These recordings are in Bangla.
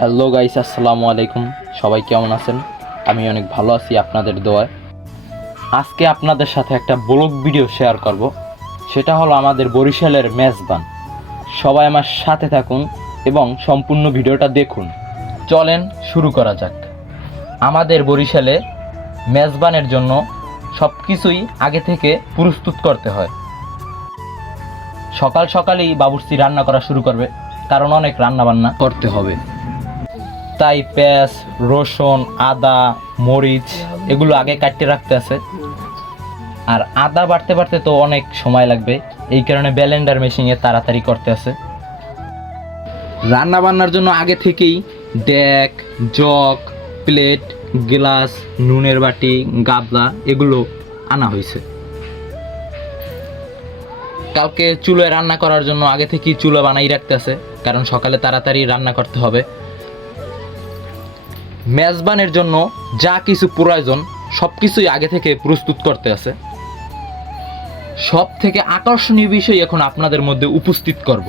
হ্যালো গাইস, আসসালামু আলাইকুম। সবাই কেমন আছেন? আমি অনেক ভালো আছি আপনাদের দোয়ায়। আজকে আপনাদের সাথে একটা ব্লগ ভিডিও শেয়ার করব। সেটা হলো আমাদের বরিশালের মেজবান। সবাই আমার সাথে থাকুন এবং সম্পূর্ণ ভিডিওটা দেখুন। চলেন শুরু করা যাক। আমাদের বরিশালে মেজবানের জন্য সব কিছুই আগে থেকে প্রস্তুত করতে হয়। সকাল সকালেই বাবুর্চি রান্না করা শুরু করবে, কারণ অনেক রান্না বান্না করতে হবে। তাই পেঁয়াজ, রসুন, আদা, মরিচ এগুলো আগে কাটতে রাখতে আছে। আর আদা বাড়তে বাড়তে তো অনেক সময় লাগবে, এই কারণে ব্যালেন্ডার মেশিনে তাড়াতাড়ি করতে আছে। রান্না বান্নার জন্য আগে থেকেই ডেক, জগ, প্লেট, গ্লাস, নুনের বাটি, গাবলা এগুলো আনা হয়েছে। কালকে চুলোয় রান্না করার জন্য আগে থেকেই চুলো বানাই রাখতে আছে, কারণ সকালে তাড়াতাড়ি রান্না করতে হবে। মেজবানের জন্য যা কিছু প্রয়োজন সব কিছুই আগে থেকে প্রস্তুত করতে আছে। সব থেকে আকর্ষণীয় বিষয় এখন আপনাদের মধ্যে উপস্থিত করব।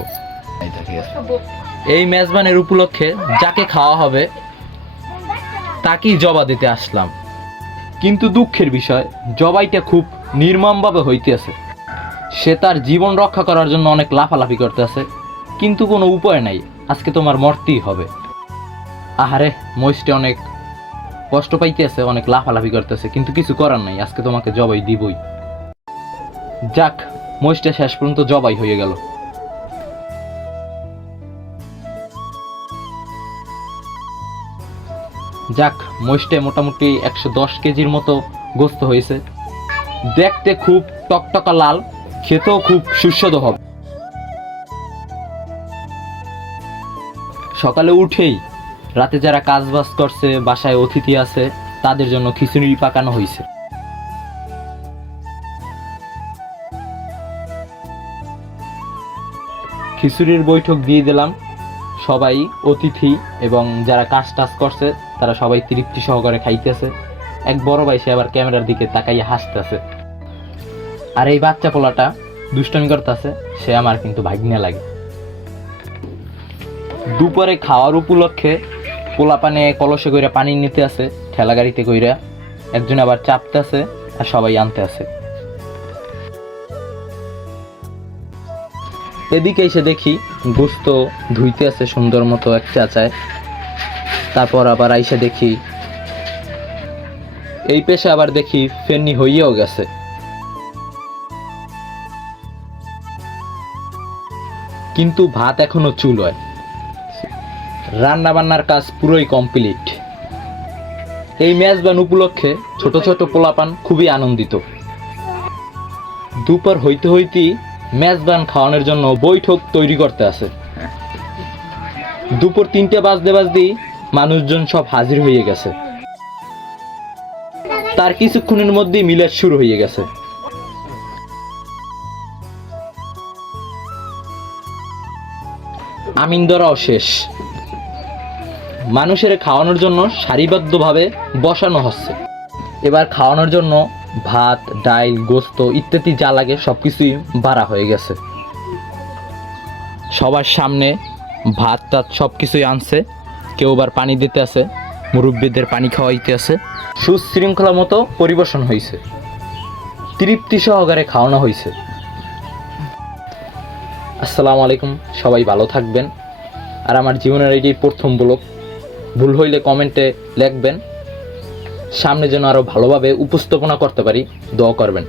এই মেজবানের উপলক্ষে যাকে খাওয়া হবে, তাকেই জবা দিতে আসলাম। কিন্তু দুঃখের বিষয়, জবাইটা খুব নির্মমভাবে হইতেছে। সে তার জীবন রক্ষা করার জন্য অনেক লাফালাফি করতে আছে কিন্তু কোনো উপায় নাই, আজকে তোমার মরতেই হবে। আহারে, মহিষটা অনেক কষ্ট পাইতেছে, অনেক লাফালাফি করতেছে, কিন্তু কিছু করার নাই, আজকে তোমাকে জবাই দিবই। যাক, মহিষটা শেষ পর্যন্ত জবাই হয়ে গেল। যাক, মহিষটা মোটামুটি একশো দশ কেজির মতো গোস্ত হয়েছে। দেখতে খুব টকটকা লাল, খেতেও খুব সুস্বাদু হবে। সকালে উঠেই রাতে যারা কাজ বাজ করছে, বাসায় অতিথি আছে, তাদের জন্য খিচুড়ি পাকানো হয়েছে খিচুড়ির বৈঠক দিয়ে দিলাম। সবাই অতিথি এবং যারা কাজ টাজ করছে, তারা সবাই তৃপ্তি সহকারে খাইতেছে। এক বড় ভাই, সে আবার ক্যামেরার দিকে তাকাইয়ে হাসতেছে। আর এই বাচ্চা পোলাটা দুষ্টামি করতেছে, সে আমার কিন্তু ভাগ্নে লাগে। দুপুরে খাওয়ার উপলক্ষে পোলা পানে কলসে কইরা পানি নিতে আছে ঠেলা গাড়িতে কইরা। একজন আবার চাপতে আছে আর সবাই আনতে আছে। এদিকে এসে দেখি গোস্ত ধুইতে আছে সুন্দর মতো এক চাচায়। তারপর আবার আইসে দেখি এই পেশে আবার দেখি ফেননি হইয়াও গেছে। কিন্তু ভাত এখনও চুলোয় রান্না বান্নার কাজ পুরোই কমপ্লিট এই মেজবান উপলক্ষে ছোট ছোট পোলাপান খুবই আনন্দিত। দুপুর হইতে হইতেই মেজবান খাওয়ানোর জন্য বৈঠক তৈরি করতে আছে দুপুর তিনটে বাজতে বাজতেই মানুষজন সব হাজির হয়ে গেছে। তার কিছুক্ষণের মধ্যেই মিলাদ শুরু হয়ে গেছে। আমিন্দরাও শেষ। মানুষের খাওয়ানোর জন্য সারিবদ্ধভাবে বসানো হচ্ছে। এবার খাওয়ানোর জন্য ভাত, ডাইল, গোস্ত ইত্যাদি যা লাগে সব কিছুই বাড়া হয়ে গেছে। সবার সামনে ভাত, টাত সব কিছুই আনছে। কেউ আবার পানি দিতে আছে, মুরব্বীদের পানি খাওয়াইতে আছে। সুশৃঙ্খলা মতো পরিবেশন হয়েছে তৃপ্তি সহকারে খাওয়ানো হয়েছে আসসালামু আলাইকুম, সবাই ভালো থাকবেন। আর আমার জীবনের এটি প্রথম ব্লগ। ভুল হইলে কমেন্টে লিখবেন। সামনে যেন আরও ভালোভাবে উপস্থাপনা করতে পারি দোয়া করবেন।